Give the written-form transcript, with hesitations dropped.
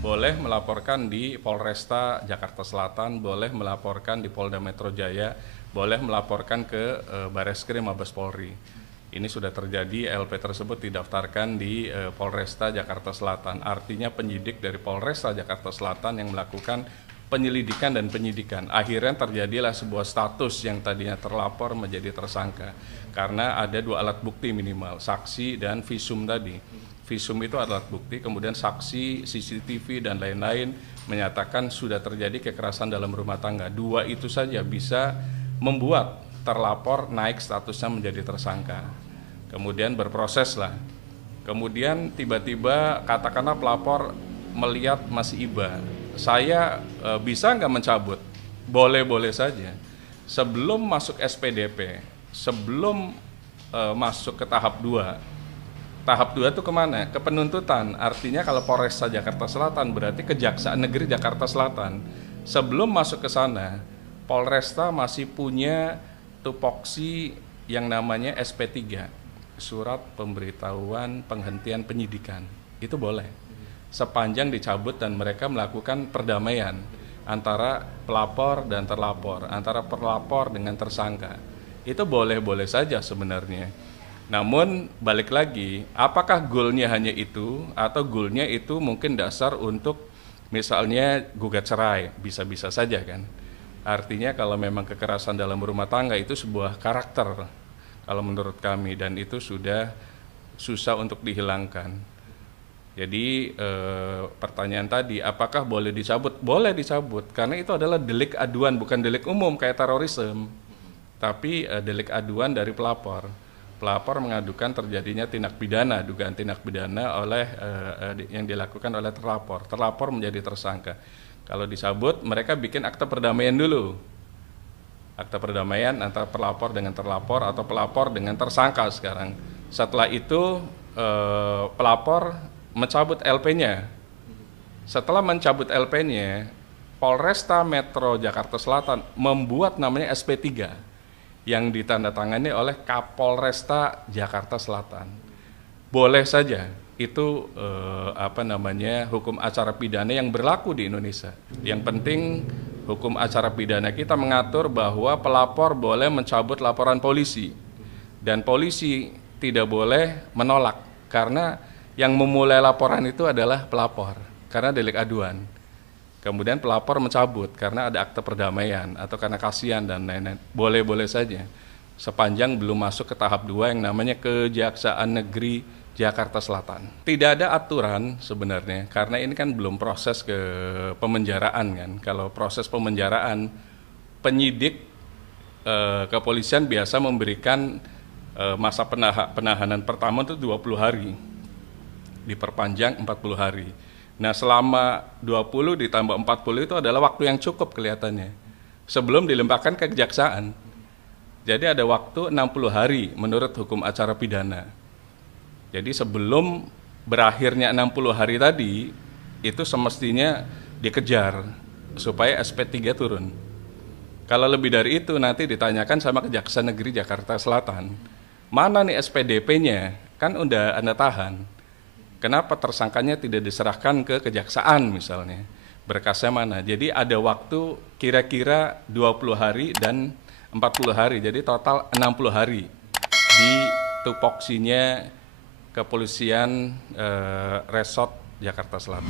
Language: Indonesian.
boleh melaporkan di Polresta Jakarta Selatan, boleh melaporkan di Polda Metro Jaya, boleh melaporkan ke Bareskrim Mabes Polri. Ini sudah terjadi, LP tersebut didaftarkan di Polresta Jakarta Selatan. Artinya penyidik dari Polresta Jakarta Selatan yang melakukan penyelidikan dan penyidikan. Akhirnya terjadilah sebuah status yang tadinya terlapor menjadi tersangka. Karena ada dua alat bukti minimal, saksi dan visum tadi. Visum itu alat bukti, kemudian saksi, CCTV, dan lain-lain menyatakan sudah terjadi kekerasan dalam rumah tangga. Dua itu saja bisa membuat terlapor naik statusnya menjadi tersangka. Kemudian berproses lah. Kemudian tiba-tiba katakanlah pelapor melihat masih iba. Saya bisa nggak mencabut? Boleh-boleh saja. Sebelum masuk SPDP, sebelum masuk ke tahap 2. Tahap 2 itu kemana? Ke penuntutan. Artinya kalau Polresta Jakarta Selatan berarti Kejaksaan Negeri Jakarta Selatan. Sebelum masuk ke sana, Polresta masih punya tupoksi yang namanya SP3, Surat Pemberitahuan Penghentian Penyidikan. Itu boleh. Sepanjang dicabut dan mereka melakukan perdamaian antara pelapor dan terlapor, antara pelapor dengan tersangka. Itu boleh-boleh saja sebenarnya. Namun balik lagi, apakah goalnya hanya itu atau goalnya itu mungkin dasar untuk misalnya gugat cerai, bisa-bisa saja kan. Artinya kalau memang kekerasan dalam rumah tangga itu sebuah karakter kalau menurut kami, dan itu sudah susah untuk dihilangkan. Jadi pertanyaan tadi, apakah boleh dicabut? Boleh dicabut, karena itu adalah delik aduan, bukan delik umum kayak terorisme, tapi delik aduan dari pelapor. Pelapor mengadukan terjadinya tindak pidana, dugaan tindak pidana oleh yang dilakukan oleh terlapor. Terlapor menjadi tersangka. Kalau dicabut, mereka bikin akta perdamaian dulu. Akta perdamaian antara pelapor dengan terlapor atau pelapor dengan tersangka sekarang. Setelah itu pelapor mencabut LP-nya. Setelah mencabut LP-nya, Polresta Metro Jakarta Selatan membuat namanya SP3 yang ditandatangani oleh Kapolresta Jakarta Selatan. Boleh saja, itu hukum acara pidana yang berlaku di Indonesia. Yang penting hukum acara pidana kita mengatur bahwa pelapor boleh mencabut laporan polisi dan polisi tidak boleh menolak karena yang memulai laporan itu adalah pelapor karena delik aduan. Kemudian pelapor mencabut karena ada akte perdamaian atau karena kasihan dan lain-lain. Boleh-boleh saja sepanjang belum masuk ke tahap 2 yang namanya Kejaksaan Negeri Jakarta Selatan. Tidak ada aturan sebenarnya karena ini kan belum proses ke pemenjaraan kan. Kalau proses pemenjaraan, penyidik kepolisian biasa memberikan masa penahanan pertama itu 20 hari. Diperpanjang 40 hari. Nah, selama 20 ditambah 40 itu adalah waktu yang cukup kelihatannya. Sebelum dilimpahkan ke kejaksaan. Jadi ada waktu 60 hari menurut hukum acara pidana. Jadi sebelum berakhirnya 60 hari tadi, itu semestinya dikejar supaya SP3 turun. Kalau lebih dari itu nanti ditanyakan sama Kejaksaan Negeri Jakarta Selatan. Mana nih SPDP-nya? Kan udah Anda tahan. Kenapa tersangkanya tidak diserahkan ke kejaksaan misalnya? Berkasnya mana? Jadi ada waktu kira-kira 20 hari dan 40 hari. Jadi total 60 hari di tupoksinya Kepolisian Resort Jakarta Selatan.